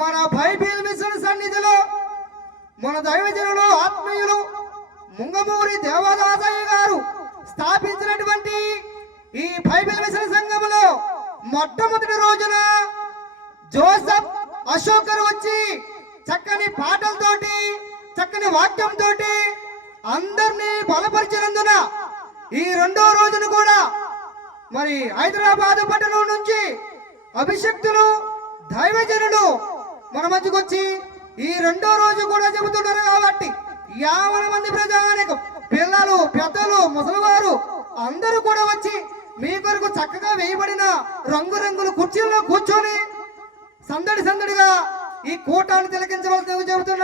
మన Bible machine సన్నిధిలో మన దైవజనులు ఆత్మీయులు ముంగమూరి దేవదాసయ్య గారు స్థాపించినటువంటి ఈ బైబిల్ మిషన్ సంఘములో మొట్టమొదటి రోజున జోసెఫ్ అశోక్ గారు వచ్చి చక్కని పాటలతోటి చక్కని వాక్యంతో అందరినీ బలపరిచినందున ఈ రెండో రోజున కూడా మరి హైదరాబాద్ పట్టణం నుంచి అభిషక్తులు దైవజనులు మన మధ్యకు వచ్చి ఈ రెండో రోజు కూడా చెబుతున్నారు కాబట్టి 50 మంది ప్రజానికం పిల్లలు పెద్దలు ముసలివారు అందరూ కూడా వచ్చి మీ కొరకు చక్కగా వేయబడిన రంగురంగుల కుర్చీల్లో కూర్చొని సందడిగా ఈ కూటాన్ని తిలకించవలసిందిగా చెబుతున్నారు.